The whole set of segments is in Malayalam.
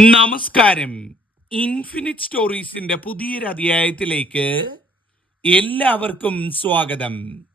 നമസ്കാരം. ഇൻഫിനിറ്റ് സ്റ്റോറീസിന്റെ പുതിയൊരധ്യായത്തിലേക്ക് എല്ലാവർക്കും സ്വാഗതം.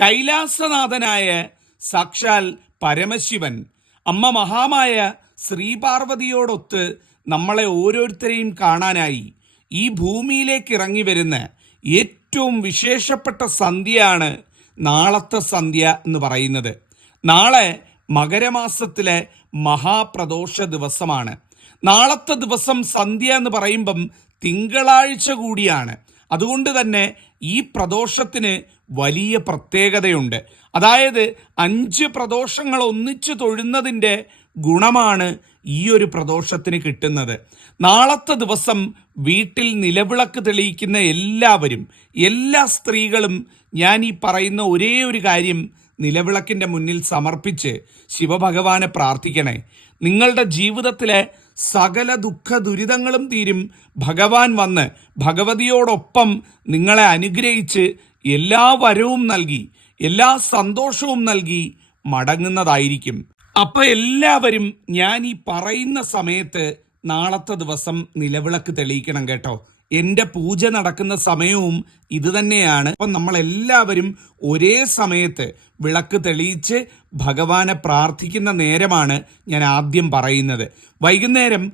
കൈലാസനാഥനായ സാക്ഷാൽ പരമശിവൻ അമ്മ മഹാമായ ശ്രീപാർവതിയോടൊത്ത് നമ്മളെ ഓരോരുത്തരെയും കാണാനായി ഈ ഭൂമിയിലേക്ക് ഇറങ്ങി വരുന്ന ഏറ്റവും വിശേഷപ്പെട്ട സന്ധ്യയാണ് നാളത്തെ സന്ധ്യ എന്ന് പറയുന്നത്. നാളെ മകരമാസത്തിലെ മഹാപ്രദോഷ ദിവസമാണ്. നാളത്തെ ദിവസം സന്ധ്യ എന്ന് പറയുമ്പം തിങ്കളാഴ്ച കൂടിയാണ്. അതുകൊണ്ട് തന്നെ ഈ പ്രദോഷത്തിന് വലിയ പ്രത്യേകതയുണ്ട്. അതായത് അഞ്ച് പ്രദോഷങ്ങൾ ഒന്നിച്ച് തൊഴുന്നതിന്റെ ഗുണമാണ് ഈ ഒരു പ്രദോഷത്തിന് കിട്ടുന്നത്. നാളത്തെ ദിവസം വീട്ടിൽ നിലവിളക്ക് തെളിയിക്കുന്ന എല്ലാവരും എല്ലാ സ്ത്രീകളും ഞാൻ ഈ പറയുന്ന ഒരേ ഒരു കാര്യം നിലവിളക്കിന്റെ മുന്നിൽ സമർപ്പിച്ച് ശിവഭഗവാനെ പ്രാർത്ഥിക്കണേ. നിങ്ങളുടെ ജീവിതത്തിലെ സകല ദുഃഖ ദുരിതങ്ങളും തീരും. ഭഗവാൻ വന്ന് ഭഗവതിയോടൊപ്പം നിങ്ങളെ അനുഗ്രഹിച്ച് എല്ലാ വരവും നൽകി എല്ലാ സന്തോഷവും നൽകി മടങ്ങുന്നതായിരിക്കും. അപ്പൊ എല്ലാവരും ഞാൻ ഈ പറയുന്ന സമയത്ത് നാളത്തെ ദിവസം നിലവിളക്ക് തെളിയിക്കണം കേട്ടോ. എന്റെ പൂജ നടക്കുന്ന സമയവും ഇത് തന്നെയാണ്. അപ്പം നമ്മൾ എല്ലാവരും ഒരേ സമയത്ത് വിളക്ക് തെളിയിച്ച് ഭഗവാനെ പ്രാർത്ഥിക്കുന്ന നേരമാണ് ഞാൻ ആദ്യം പറയുന്നത്. വൈകുന്നേരം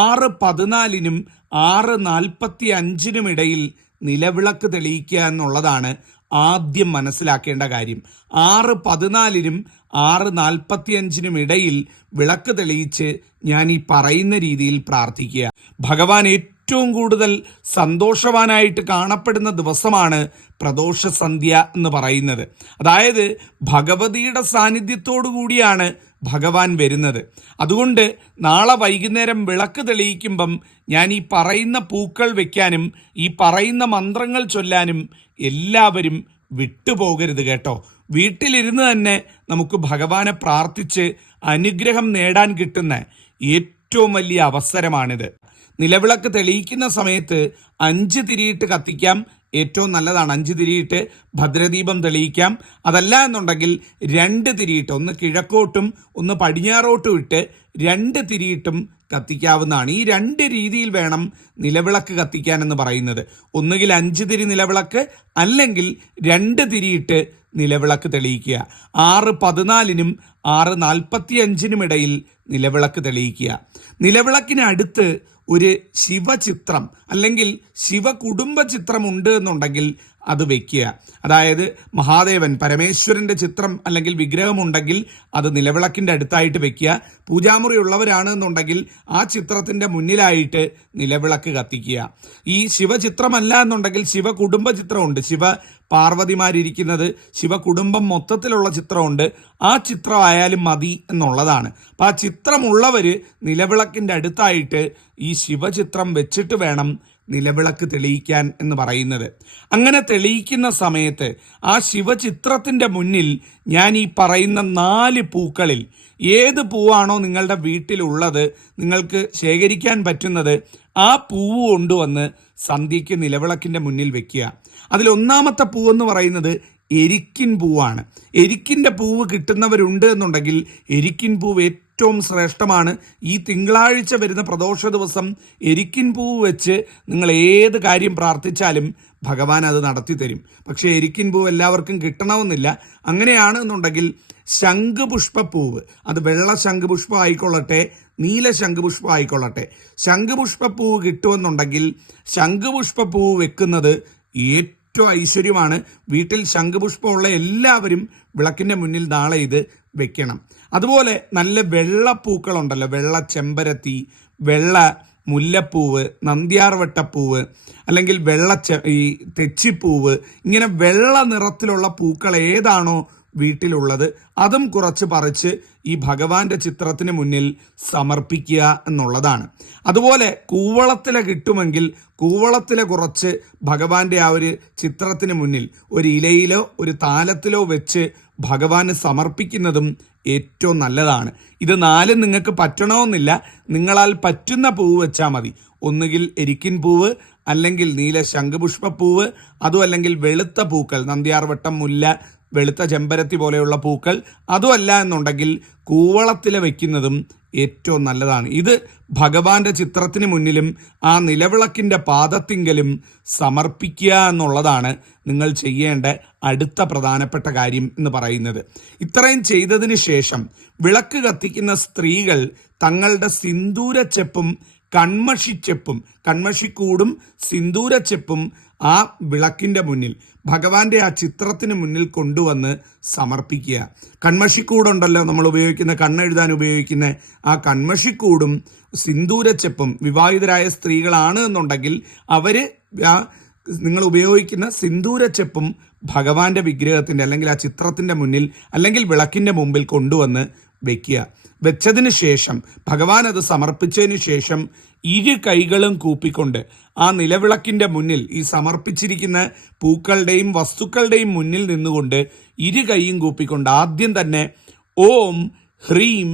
ആറ് പതിനാലിനും ആറ് നാൽപ്പത്തി അഞ്ചിനും ഇടയിൽ നിലവിളക്ക് തെളിയിക്കുക എന്നുള്ളതാണ് ആദ്യം മനസ്സിലാക്കേണ്ട കാര്യം. ആറ് പതിനാലിനും ആറ് നാൽപ്പത്തിയഞ്ചിനും ഇടയിൽ വിളക്ക് തെളിയിച്ച് ഞാൻ ഈ പറയുന്ന രീതിയിൽ പ്രാർത്ഥിക്കുക. ഭഗവാൻ ഏറ്റവും കൂടുതൽ സന്തോഷവാനായിട്ട് കാണപ്പെടുന്ന ദിവസമാണ് പ്രദോഷ സന്ധ്യ എന്ന് പറയുന്നത്. അതായത് ഭഗവതിയുടെ സാന്നിധ്യത്തോടു കൂടിയാണ് ഭഗവാൻ വരുന്നത്. അതുകൊണ്ട് നാളെ വൈകുന്നേരം വിളക്ക് തെളിയിക്കുമ്പം ഞാൻ ഈ പറയുന്ന പൂക്കൾ വെക്കാനും ഈ പറയുന്ന മന്ത്രങ്ങൾ ചൊല്ലാനും എല്ലാവരും വിട്ടുപോകരുത് കേട്ടോ. വീട്ടിലിരുന്ന് തന്നെ നമുക്ക് ഭഗവാനെ പ്രാർത്ഥിച്ച് അനുഗ്രഹം നേടാൻ കിട്ടുന്ന ഏറ്റവും വലിയ അവസരമാണിത്. നിലവിളക്ക് തെളിയിക്കുന്ന സമയത്ത് അഞ്ച് തിരിയിട്ട് കത്തിക്കാം. ഏറ്റവും നല്ലതാണ്. അഞ്ച് തിരിയിട്ട് ഭദ്രദീപം തെളിയിക്കാം. അതല്ല എന്നുണ്ടെങ്കിൽ രണ്ട് തിരിയിട്ട് ഒന്ന് കിഴക്കോട്ടും ഒന്ന് പടിഞ്ഞാറോട്ടും ഇട്ട് രണ്ട് തിരിയിട്ടും കത്തിക്കാവുന്നതാണ്. ഈ രണ്ട് രീതിയിൽ വേണം നിലവിളക്ക് കത്തിക്കാൻ എന്ന് പറയുന്നത്. ഒന്നുകിൽ അഞ്ച് തിരി നിലവിളക്ക് അല്ലെങ്കിൽ രണ്ട് തിരിയിട്ട് നിലവിളക്ക് തെളിയിക്കുക. ആറ് പതിനാലിനും ആറ് നാൽപ്പത്തി അഞ്ചിനും ഇടയിൽ നിലവിളക്ക് തെളിയിക്കുക. നിലവിളക്കിനടുത്ത് ഒരു ശിവചിത്രം അല്ലെങ്കിൽ ശിവകുടുംബ ചിത്രം ഉണ്ട് എന്നുണ്ടെങ്കിൽ അത് വെക്കുക. അതായത് മഹാദേവൻ പരമേശ്വരന്റെ ചിത്രം അല്ലെങ്കിൽ വിഗ്രഹമുണ്ടെങ്കിൽ അത് നിലവിളക്കിന്റെ അടുത്തായിട്ട് വെക്കുക. പൂജാമുറി ഉള്ളവരാണ് എന്നുണ്ടെങ്കിൽ ആ ചിത്രത്തിന്റെ മുന്നിലായിട്ട് നിലവിളക്ക് കത്തിക്കുക. ഈ ശിവചിത്രമല്ല എന്നുണ്ടെങ്കിൽ ശിവ കുടുംബ ചിത്രമുണ്ട് ശിവ പാർവതിമാരിയ്ക്കുന്നത് ശിവ കുടുംബം മൊത്തത്തിലുള്ള ചിത്രമുണ്ട്. ആ ചിത്രമായാലും മതി എന്നുള്ളതാണ്. അപ്പം ആ ചിത്രമുള്ളവർ നിലവിളക്കിന്റെ അടുത്തായിട്ട് ഈ ശിവചിത്രം വെച്ചിട്ട് വേണം നിലവിളക്ക് തെളിയിക്കാൻ എന്ന് പറയുന്നത്. അങ്ങനെ തെളിയിക്കുന്ന സമയത്ത് ആ ശിവചിത്രത്തിന്റെ മുന്നിൽ ഞാൻ ഈ പറയുന്ന നാല് പൂക്കളിൽ ഏത് പൂവാണോ നിങ്ങളുടെ വീട്ടിലുള്ളത് നിങ്ങൾക്ക് ശേഖരിക്കാൻ പറ്റുന്നത് ആ പൂവ് കൊണ്ടുവന്ന് സന്ധ്യയ്ക്ക് നിലവിളക്കിന്റെ മുന്നിൽ വെക്കുക. അതിലൊന്നാമത്തെ പൂവെന്ന് പറയുന്നത് എരിക്കിൻ പൂവാണ്. എരിക്കിന്റെ പൂവ് കിട്ടുന്നവരുണ്ട് എന്നുണ്ടെങ്കിൽ എരിക്കിൻ പൂവ് ഏറ്റവും ശ്രേഷ്ഠമാണ്. ഈ തിങ്കളാഴ്ച വരുന്ന പ്രദോഷ ദിവസം എരിക്കിൻ പൂവ് വെച്ച് നിങ്ങൾ ഏത് കാര്യം പ്രാർത്ഥിച്ചാലും ഭഗവാൻ അത് നടത്തി തരും പക്ഷേ എരിക്കിൻ പൂവ് എല്ലാവർക്കും കിട്ടണമെന്നില്ല. അങ്ങനെയാണ് എന്നുണ്ടെങ്കിൽ ശംഖുപുഷ്പപ്പൂവ്. അത് വെള്ള ശംഖുപുഷ്പം ആയിക്കൊള്ളട്ടെ നീല ശംഖുപുഷ്പം ആയിക്കൊള്ളട്ടെ. ശംഖുപുഷ്പപ്പൂവ് കിട്ടുമെന്നുണ്ടെങ്കിൽ ശംഖുപുഷ്പപ്പൂവ് വെക്കുന്നത് ഏറ്റവും ഐശ്വര്യമാണ് വീട്ടിൽ ശംഖുപുഷ്പമുള്ള എല്ലാവരും വിളക്കിന്റെ മുന്നിൽ നാളെ ഇത് വെക്കണം. അതുപോലെ നല്ല വെള്ളപ്പൂക്കളുണ്ടല്ലോ. വെള്ള ചെമ്പരത്തി വെള്ള മുല്ലപ്പൂവ് നന്ദ്യാർവട്ടപ്പൂവ് അല്ലെങ്കിൽ വെള്ള ഈ തെച്ചിപ്പൂവ് ഇങ്ങനെ വെള്ള നിറത്തിലുള്ള പൂക്കൾ ഏതാണോ വീട്ടിലുള്ളത് അതും കുറച്ച് പറിച്ച് ഈ ഭഗവാന്റെ ചിത്രത്തിന് മുന്നിൽ സമർപ്പിക്കുക എന്നുള്ളതാണ്. അതുപോലെ കൂവളത്തിലെ കിട്ടുമെങ്കിൽ കൂവളത്തിലെ കുറച്ച് ഭഗവാന്റെ ആ ഒരു ചിത്രത്തിന് മുന്നിൽ ഒരു ഇലയിലോ ഒരു താലത്തിലോ വെച്ച് ഭഗവാന് സമർപ്പിക്കുന്നതും ഏറ്റവും നല്ലതാണ്. ഇത് നാലും നിങ്ങൾക്ക് പറ്റണമെന്നില്ല. നിങ്ങളാൽ പറ്റുന്ന പൂവ് വെച്ചാൽ മതി. ഒന്നുകിൽ എരിക്കിൻ പൂവ് അല്ലെങ്കിൽ നീല ശംഖുപുഷ്പപ്പൂവ് അതും അല്ലെങ്കിൽ വെളുത്ത പൂക്കൾ നന്ദിയാർവട്ടം മുല്ല വെളുത്ത ചെമ്പരത്തി പോലെയുള്ള പൂക്കൾ അതുമല്ല എന്നുണ്ടെങ്കിൽ കൂവളത്തിൽ വയ്ക്കുന്നതും ഏറ്റവും നല്ലതാണ്. ഇത് ഭഗവാന്റെ ചിത്രത്തിന് മുന്നിലും ആ നിലവിളക്കിന്റെ പാദത്തിങ്കലും സമർപ്പിക്കുക എന്നുള്ളതാണ് നിങ്ങൾ ചെയ്യേണ്ട അടുത്ത പ്രധാനപ്പെട്ട കാര്യം എന്ന് പറയുന്നത്. ഇത്രയും ചെയ്തതിന് ശേഷം വിളക്ക് കത്തിക്കുന്ന സ്ത്രീകൾ തങ്ങളുടെ സിന്ദൂരച്ചെപ്പും കൺമഷിച്ചെപ്പും കൺമഷിക്കൂടും സിന്ദൂരച്ചെപ്പും ആ വിളക്കിന്റെ മുന്നിൽ ഭഗവാന്റെ ആ ചിത്രത്തിന് മുന്നിൽ കൊണ്ടുവന്ന് സമർപ്പിക്കുക. കൺമഷിക്കൂടുണ്ടല്ലോ നമ്മൾ ഉപയോഗിക്കുന്ന കണ്ണെഴുതാൻ ഉപയോഗിക്കുന്ന ആ കൺമഷിക്കൂടും സിന്ദൂരച്ചെപ്പും വിവാഹിതരായ സ്ത്രീകളാണ് എന്നുണ്ടെങ്കിൽ അവർ ആ നിങ്ങൾ ഉപയോഗിക്കുന്ന സിന്ദൂരച്ചെപ്പും ഭഗവാന്റെ വിഗ്രഹത്തിന്റെ അല്ലെങ്കിൽ ആ ചിത്രത്തിന്റെ മുന്നിൽ അല്ലെങ്കിൽ വിളക്കിന്റെ മുമ്പിൽ കൊണ്ടുവന്ന് വെക്കുക വെച്ചതിന് ശേഷം ഭഗവാൻ അത് സമർപ്പിച്ചതിന് ശേഷം ഇരു കൈകളും കൂപ്പിക്കൊണ്ട് ആ നിലവിളക്കിന്റെ മുന്നിൽ ഈ സമർപ്പിച്ചിരിക്കുന്ന പൂക്കളുടെയും വസ്തുക്കളുടെയും മുന്നിൽ നിന്നുകൊണ്ട് ഇരു കൈയും കൂപ്പിക്കൊണ്ട് ആദ്യം തന്നെ ഓം ഹ്രീം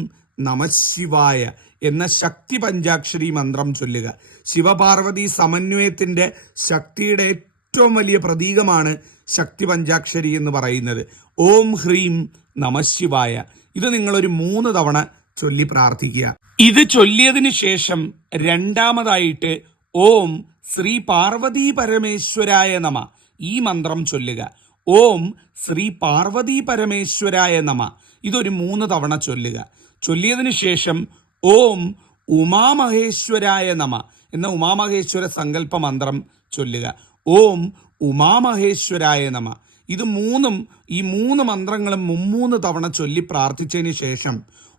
നമശിവായ എന്ന ശക്തി പഞ്ചാക്ഷരി മന്ത്രം ചൊല്ലുക. ശിവപാർവതി സമന്വയത്തിന്റെ ശക്തിയുടെ ഏറ്റവും വലിയ പ്രതീകമാണ് ശക്തി പഞ്ചാക്ഷരി എന്ന് പറയുന്നത്. ഓം ഹ്രീം നമശിവായ ഇത് നിങ്ങളൊരു മൂന്ന് തവണ ചൊല്ലി പ്രാർത്ഥിക്കുക. ഇത് ചൊല്ലിയതിനു ശേഷം രണ്ടാമതായിട്ട് ഓം ശ്രീ പാർവതി പരമേശ്വരായ നമ ഈ മന്ത്രം ചൊല്ലുക. ഓം ശ്രീ പാർവതി പരമേശ്വരായ നമ ഇതൊരു മൂന്ന് തവണ ചൊല്ലുക. ചൊല്ലിയതിനു ശേഷം ഓം ഉമാമഹേശ്വരായ നമ എന്ന ഉമാമഹേശ്വര സങ്കല്പ മന്ത്രം ചൊല്ലുക. ഓം ഉമാമഹേശ്വരായ നമ. ഇത് മൂന്നും ഈ മൂന്ന് മന്ത്രങ്ങളും മുമ്മൂന്ന് തവണ ചൊല്ലി പ്രാർത്ഥിച്ചതിന് ശേഷം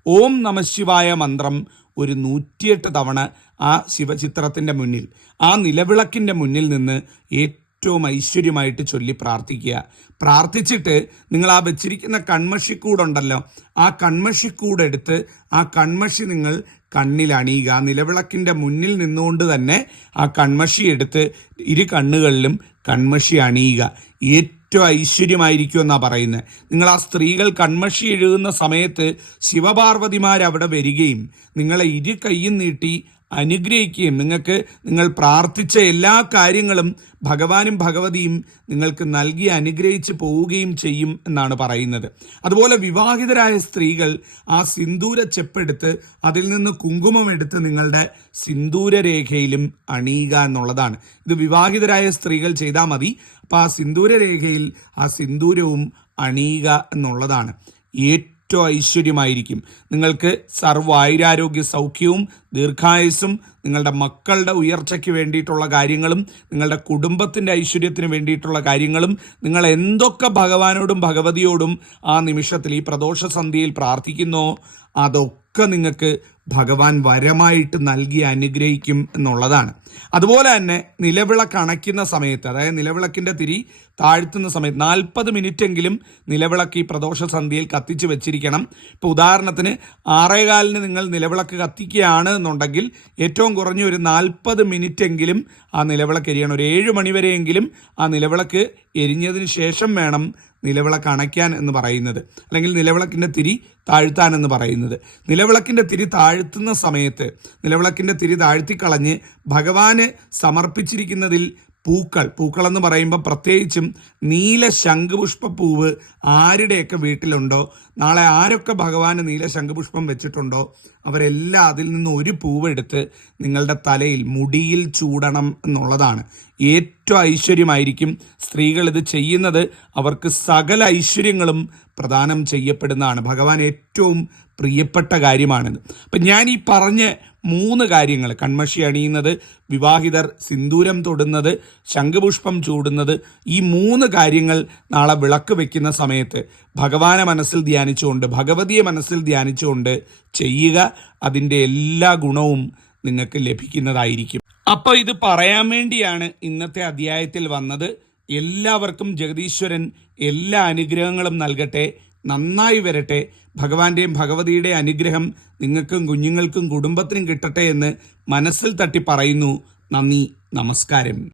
ഓം നമശിവായ മന്ത്രം ഒരു നൂറ്റിയെട്ട് തവണ ആ ശിവചിത്രത്തിന്റെ മുന്നിൽ ആ നിലവിളക്കിന്റെ മുന്നിൽ നിന്ന് ഏറ്റവും ഐശ്വര്യമായിട്ട് ചൊല്ലി പ്രാർത്ഥിക്കുക. പ്രാർത്ഥിച്ചിട്ട് നിങ്ങൾ ആ വെച്ചിരിക്കുന്ന കൺമഷിക്കൂടുണ്ടല്ലോ ആ കൺമഷിക്കൂടെടുത്ത് ആ കൺമഷി നിങ്ങൾ കണ്ണിൽ അണിയുക. ആ നിലവിളക്കിന്റെ മുന്നിൽ നിന്നുകൊണ്ട് തന്നെ ആ കൺമഷി എടുത്ത് ഇരു കണ്ണുകളിലും കൺമഷി അണിയുക. ഏറ്റവും ഐശ്വര്യമായിരിക്കും എന്നാ പറയുന്നത് നിങ്ങൾ ആ സ്ത്രീകൾ കൺമഷി എഴുതുന്ന സമയത്ത് ശിവപാർവതിമാർ അവിടെ വരികയും നിങ്ങളെ ഇരു കൈയും നീട്ടി അനുഗ്രഹിക്കുകയും നിങ്ങൾക്ക് നിങ്ങൾ പ്രാർത്ഥിച്ച എല്ലാ കാര്യങ്ങളും ഭഗവാനും ഭഗവതിയും നിങ്ങൾക്ക് നൽകി അനുഗ്രഹിച്ച് പോവുകയും ചെയ്യും എന്നാണ് പറയുന്നത്. അതുപോലെ വിവാഹിതരായ സ്ത്രീകൾ ആ സിന്ദൂര ചെപ്പെടുത്ത് അതിൽ നിന്ന് കുങ്കുമം എടുത്ത് നിങ്ങളുടെ സിന്ദൂര രേഖയിലും അണിയുക എന്നുള്ളതാണ്. ഇത് വിവാഹിതരായ സ്ത്രീകൾ ചെയ്താൽ മതി. അപ്പോൾ ആ സിന്ദൂര രേഖയിൽ ആ സിന്ദൂരവും അണിയുക എന്നുള്ളതാണ്. ഏറ്റവും ഏറ്റവും ഐശ്വര്യമായിരിക്കും. നിങ്ങൾക്ക് സർവ ആയുരാരോഗ്യ സൗഖ്യവും ദീർഘായുസ്സും നിങ്ങളുടെ മക്കളുടെ ഉയർച്ചയ്ക്ക് വേണ്ടിയിട്ടുള്ള കാര്യങ്ങളും നിങ്ങളുടെ കുടുംബത്തിന്റെ ഐശ്വര്യത്തിന് വേണ്ടിയിട്ടുള്ള കാര്യങ്ങളും നിങ്ങൾ എന്തൊക്കെ ഭഗവാനോടും ഭഗവതിയോടും ആ നിമിഷത്തിൽ ഈ പ്രദോഷ സന്ധ്യയിൽ പ്രാർത്ഥിക്കുന്നോ അതൊക്കെ നിങ്ങൾക്ക് ഭഗവാൻ വരമായിട്ട് നൽകി അനുഗ്രഹിക്കും എന്നുള്ളതാണ്. അതുപോലെ തന്നെ നിലവിളക്ക് അണയ്ക്കുന്ന സമയത്ത് അതായത് നിലവിളക്കിന്റെ തിരി താഴ്ത്തുന്ന സമയത്ത് നാൽപ്പത് മിനിറ്റെങ്കിലും നിലവിളക്ക് ഈ പ്രദോഷ സന്ധ്യയിൽ കത്തിച്ച് വെച്ചിരിക്കണം. ഇപ്പോൾ ഉദാഹരണത്തിന് ആറേകാലിന് നിങ്ങൾ നിലവിളക്ക് കത്തിക്കുകയാണ് എന്നുണ്ടെങ്കിൽ ഏറ്റവും കുറഞ്ഞ ഒരു നാൽപ്പത് മിനിറ്റെങ്കിലും ആ നിലവിളക്ക് എരിയണം. ഒരു ഏഴ് മണിവരെയെങ്കിലും ആ നിലവിളക്ക് എരിഞ്ഞതിന് ശേഷം വേണം നിലവിളക്ക് അണയ്ക്കാൻ എന്ന് പറയുന്നത്. അല്ലെങ്കിൽ നിലവിളക്കിന്റെ തിരി താഴ്ത്താൻ എന്ന് പറയുന്നത്. നിലവിളക്കിന്റെ തിരി താഴ്ത്തുന്ന സമയത്ത് നിലവിളക്കിന്റെ തിരി താഴ്ത്തിക്കളഞ്ഞ് ഭഗവാന് സമർപ്പിച്ചിരിക്കുന്നതിൽ പൂക്കൾ. പൂക്കൾ എന്ന് പറയുമ്പോൾ പ്രത്യേകിച്ചും നീല ശംഖുപുഷ്പ പൂവ് ആരുടെയൊക്കെ വീട്ടിലുണ്ടോ? നാളെ ആരൊക്കെ ഭഗവാന് നീല ശംഖുപുഷ്പം വെച്ചിട്ടുണ്ടോ? അവരെല്ലാം അതിൽ നിന്ന് ഒരു പൂവെടുത്ത് നിങ്ങളുടെ തലയിൽ മുടിയിൽ ചൂടണം എന്നുള്ളതാണ്. ഏറ്റവും ഐശ്വര്യമായിരിക്കും സ്ത്രീകൾ ഇത് ചെയ്യുന്നത്. അവർക്ക് സകല ഐശ്വര്യങ്ങളും പ്രദാനം ചെയ്യപ്പെടുന്നതാണ്. ഭഗവാൻ ഏറ്റവും പ്രിയപ്പെട്ട കാര്യമാണെന്ന്. അപ്പം ഞാൻ ഈ പറഞ്ഞ മൂന്ന് കാര്യങ്ങൾ കൺമഷി അണിയുന്നത് വിവാഹിതർ സിന്ദൂരം തൊടുന്നത് ശംഖുപുഷ്പം ചൂടുന്നത് ഈ മൂന്ന് കാര്യങ്ങൾ നാളെ വിളക്ക് വെക്കുന്ന സമയത്ത് ഭഗവാനെ മനസ്സിൽ ധ്യാനിച്ചുകൊണ്ട് ഭഗവതിയെ മനസ്സിൽ ധ്യാനിച്ചുകൊണ്ട് ചെയ്യുക അതിന്റെ എല്ലാ ഗുണവും നിങ്ങൾക്ക് ലഭിക്കുന്നതായിരിക്കും. അപ്പോൾ ഇത് പറയാൻ വേണ്ടിയാണ് ഇന്നത്തെ അധ്യായത്തിൽ വന്നത്. എല്ലാവർക്കും ജഗദീശ്വരൻ എല്ലാ അനുഗ്രഹങ്ങളും നൽകട്ടെ. നന്നായി വരട്ടെ. ഭഗവാന്റെയും ഭഗവതിയുടെയും അനുഗ്രഹം നിങ്ങൾക്കും കുഞ്ഞുങ്ങൾക്കും കുടുംബത്തിനും കിട്ടട്ടെ എന്ന് മനസ്സിൽ തട്ടി പറയുന്നു. നന്ദി. നമസ്കാരം.